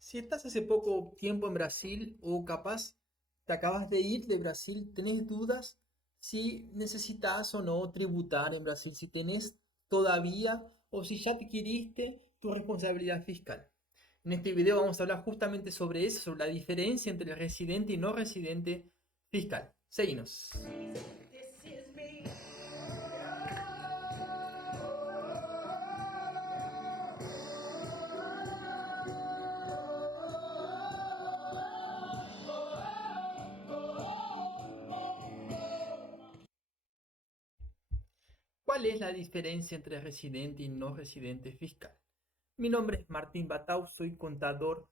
Si estás hace poco tiempo en Brasil o capaz te acabas de ir de Brasil, tenés dudas si necesitas o no tributar en Brasil, si tenés todavía o si ya adquiriste tu responsabilidad fiscal. En este video vamos a hablar justamente sobre eso, sobre la diferencia entre residente y no residente fiscal. Seguinos. ¿Cuál es la diferencia entre residente y no residente fiscal? Mi nombre es Martín Batau, soy contador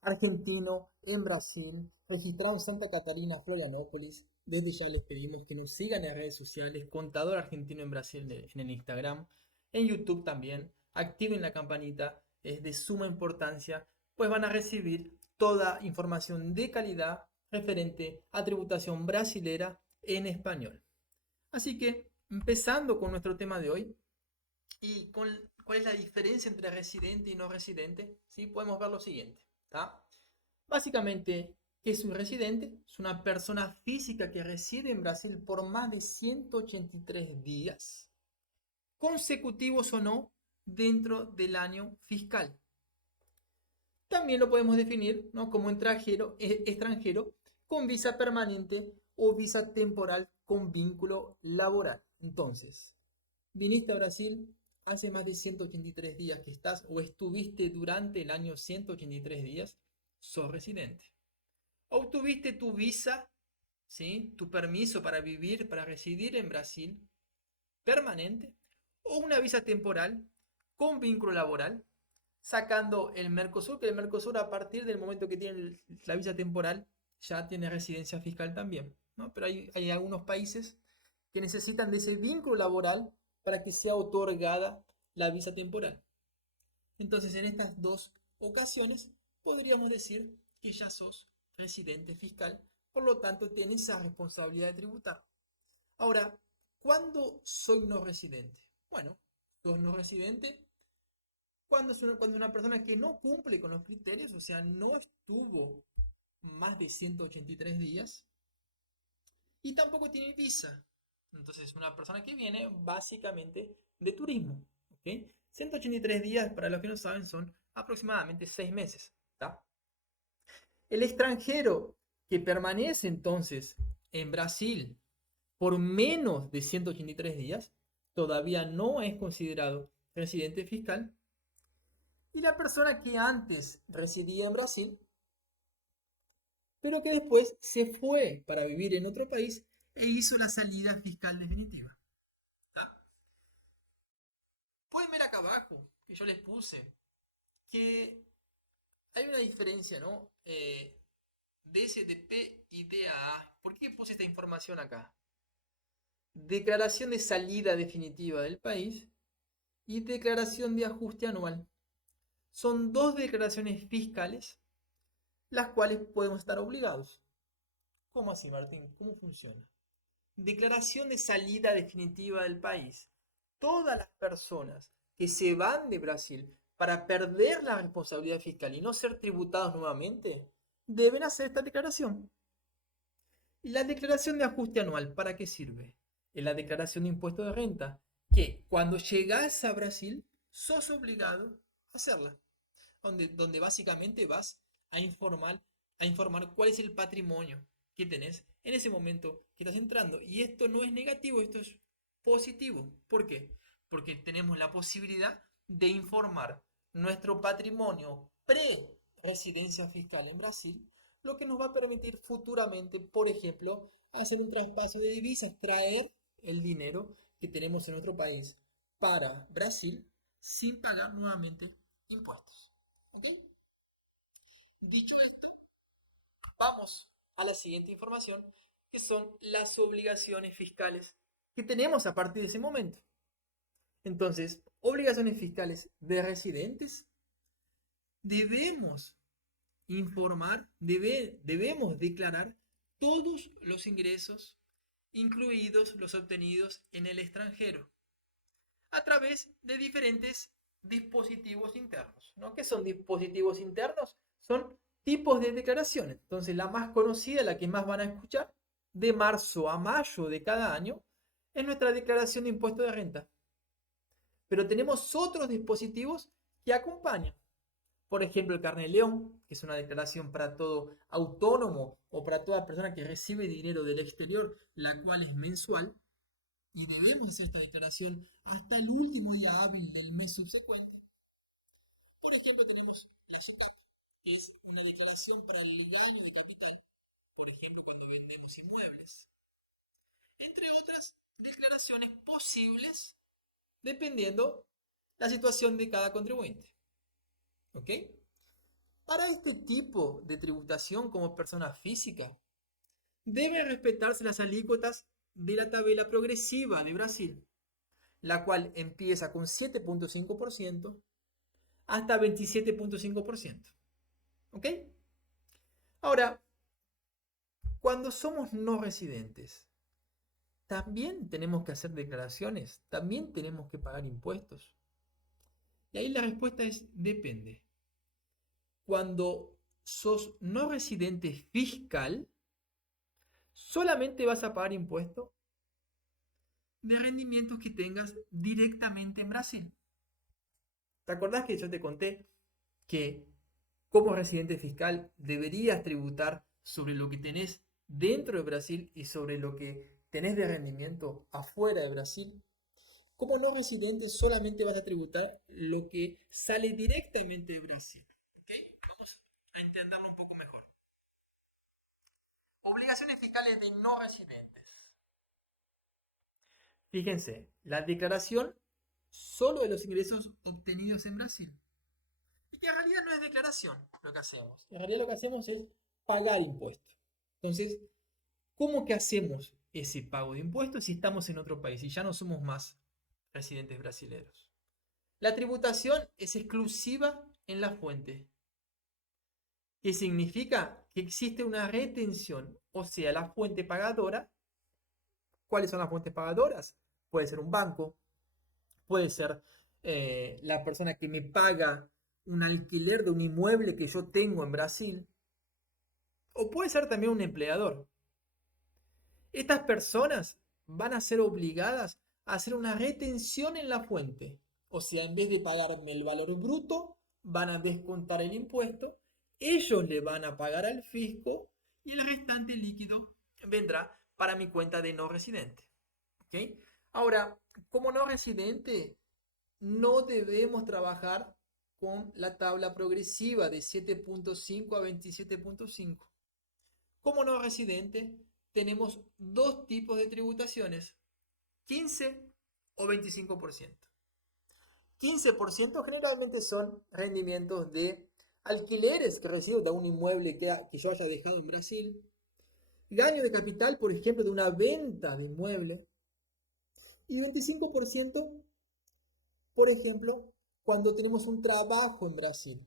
argentino en Brasil, registrado en Santa Catarina, Florianópolis. Desde ya les pedimos que nos sigan en redes sociales, contador argentino en Brasil en el Instagram, en YouTube también. Activen la campanita, es de suma importancia, pues van a recibir toda información de calidad referente a tributación brasilera en español. Así que, empezando con nuestro tema de hoy, y cuál es la diferencia entre residente y no residente, ¿sí? Podemos ver lo siguiente, ¿tá? Básicamente, ¿qué es un residente? Es una persona física que reside en Brasil por más de 183 días, consecutivos o no, dentro del año fiscal. También lo podemos definir, ¿no?, como extranjero con visa permanente o visa temporal con vínculo laboral. Entonces, viniste a Brasil hace más de 183 días que estás o estuviste durante el año 183 días, sos residente. Obtuviste tu visa, ¿sí?, tu permiso para vivir, para residir en Brasil permanente o una visa temporal con vínculo laboral, sacando el Mercosur, que el Mercosur a partir del momento que tiene la visa temporal ya tiene residencia fiscal también, ¿no? Pero hay algunos países que necesitan de ese vínculo laboral para que sea otorgada la visa temporal. Entonces, en estas dos ocasiones, podríamos decir que ya sos residente fiscal, por lo tanto, tienes esa responsabilidad de tributar. Ahora, ¿cuándo soy no residente? Bueno, sos no residente cuando una persona que no cumple con los criterios, o sea, no estuvo más de 183 días y tampoco tiene visa. Entonces, una persona que viene básicamente de turismo. ¿Ok? 183 días, para los que no saben, son aproximadamente 6 meses. ¿Tá? El extranjero que permanece entonces en Brasil por menos de 183 días todavía no es considerado residente fiscal. Y la persona que antes residía en Brasil, pero que después se fue para vivir en otro país e hizo la salida fiscal definitiva. ¿Tá? Pueden ver acá abajo que yo les puse que hay una diferencia, ¿no? DSDP y DAA. ¿Por qué puse esta información acá? Declaración de salida definitiva del país y declaración de ajuste anual. Son dos declaraciones fiscales las cuales podemos estar obligados. ¿Cómo así, Martín? ¿Cómo funciona? Declaración de salida definitiva del país. Todas las personas que se van de Brasil para perder la responsabilidad fiscal y no ser tributados nuevamente, deben hacer esta declaración. ¿Y la declaración de ajuste anual para qué sirve? Es la declaración de impuesto de renta, que cuando llegas a Brasil, sos obligado a hacerla. Donde básicamente vas a informar cuál es el patrimonio que tenés en ese momento que estás entrando. Y esto no es negativo, esto es positivo. ¿Por qué? Porque tenemos la posibilidad de informar nuestro patrimonio pre-residencia fiscal en Brasil, lo que nos va a permitir futuramente, por ejemplo, hacer un traspaso de divisas, traer el dinero que tenemos en nuestro país para Brasil sin pagar nuevamente impuestos. ¿Ok? Dicho esto, vamos a la siguiente información, que son las obligaciones fiscales que tenemos a partir de ese momento. Entonces, obligaciones fiscales de residentes, debemos debemos declarar todos los ingresos, incluidos los obtenidos en el extranjero, a través de diferentes dispositivos internos, ¿no? ¿Qué son dispositivos internos? Son tipos de declaraciones. Entonces, la más conocida, la que más van a escuchar, de marzo a mayo de cada año, es nuestra declaración de impuesto de renta. Pero tenemos otros dispositivos que acompañan. Por ejemplo, el carnet León, que es una declaración para todo autónomo o para toda persona que recibe dinero del exterior, la cual es mensual. Y debemos hacer esta declaración hasta el último día hábil del mes subsecuente. Por ejemplo, tenemos la SUCAP, que es una declaración para el gano de capital, por ejemplo, cuando vendemos inmuebles. Entre otras declaraciones posibles dependiendo la situación de cada contribuyente. ¿Ok? Para este tipo de tributación como persona física, deben respetarse las alícuotas de la tabla progresiva de Brasil, la cual empieza con 7.5% hasta 27.5%. ¿Ok? Ahora, cuando somos no residentes, también tenemos que hacer declaraciones, también tenemos que pagar impuestos. Y ahí la respuesta es depende. Cuando sos no residente fiscal, solamente vas a pagar impuestos de rendimientos que tengas directamente en Brasil. ¿Te acordás que yo te conté que como residente fiscal deberías tributar sobre lo que tenés dentro de Brasil y sobre lo que tenés de rendimiento afuera de Brasil? Como no residente solamente vas a tributar lo que sale directamente de Brasil. ¿Ok? Vamos a entenderlo un poco mejor. Obligaciones fiscales de no residentes. Fíjense, la declaración solo de los ingresos obtenidos en Brasil. Y que en realidad no es declaración lo que hacemos. En realidad lo que hacemos es pagar impuestos. Entonces, ¿cómo que hacemos ese pago de impuestos si estamos en otro país y ya no somos más residentes brasileños? La tributación es exclusiva en la fuente. ¿Qué significa? Que existe una retención, o sea, la fuente pagadora. ¿Cuáles son las fuentes pagadoras? Puede ser un banco, puede ser la persona que me paga un alquiler de un inmueble que yo tengo en Brasil, o puede ser también un empleador. Estas personas van a ser obligadas a hacer una retención en la fuente. O sea, en vez de pagarme el valor bruto, van a descontar el impuesto, ellos le van a pagar al fisco y el restante líquido vendrá para mi cuenta de no residente. ¿Ok? Ahora, como no residente, no debemos trabajar con la tabla progresiva de 7.5 a 27.5. Como no residente, tenemos dos tipos de tributaciones, 15 o 25%. 15% generalmente son rendimientos de alquileres que recibo de un inmueble que yo haya dejado en Brasil, daño de capital, por ejemplo, de una venta de inmueble, y 25%, por ejemplo, cuando tenemos un trabajo en Brasil,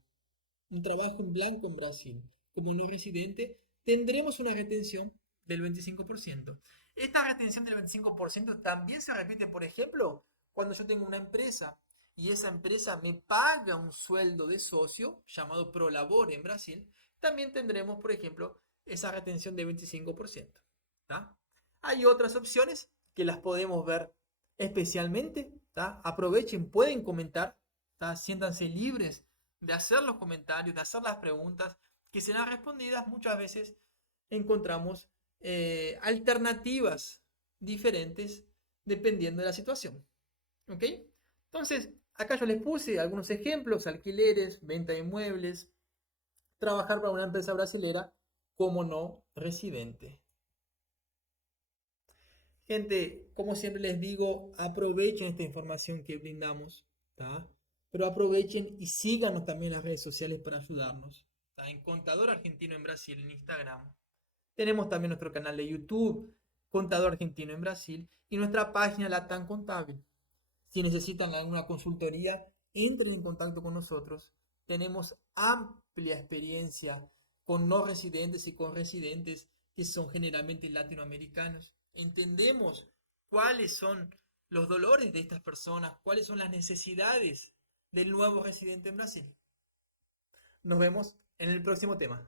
un trabajo en blanco en Brasil, como no residente, tendremos una retención del 25%. Esta retención del 25% también se repite, por ejemplo, cuando yo tengo una empresa y esa empresa me paga un sueldo de socio llamado Prolabore en Brasil, también tendremos, por ejemplo, esa retención del 25%. ¿Tá? Hay otras opciones que las podemos ver especialmente. ¿Tá? Aprovechen, pueden comentar, ¿tá? Siéntanse libres de hacer los comentarios, de hacer las preguntas que serán respondidas. Muchas veces encontramos alternativas diferentes dependiendo de la situación. ¿Ok? Entonces, acá yo les puse algunos ejemplos: alquileres, venta de inmuebles, trabajar para una empresa brasilera como no residente. Gente, como siempre les digo, aprovechen esta información que brindamos, ¿tá? Pero aprovechen y síganos también en las redes sociales para ayudarnos. ¿Tá? En Contador Argentino en Brasil, en Instagram. Tenemos también nuestro canal de YouTube, Contador Argentino en Brasil, y nuestra página Latam Contable. Si necesitan alguna consultoría, entren en contacto con nosotros. Tenemos amplia experiencia con no residentes y con residentes que son generalmente latinoamericanos. Entendemos cuáles son los dolores de estas personas, cuáles son las necesidades del nuevo residente en Brasil. Nos vemos en el próximo tema.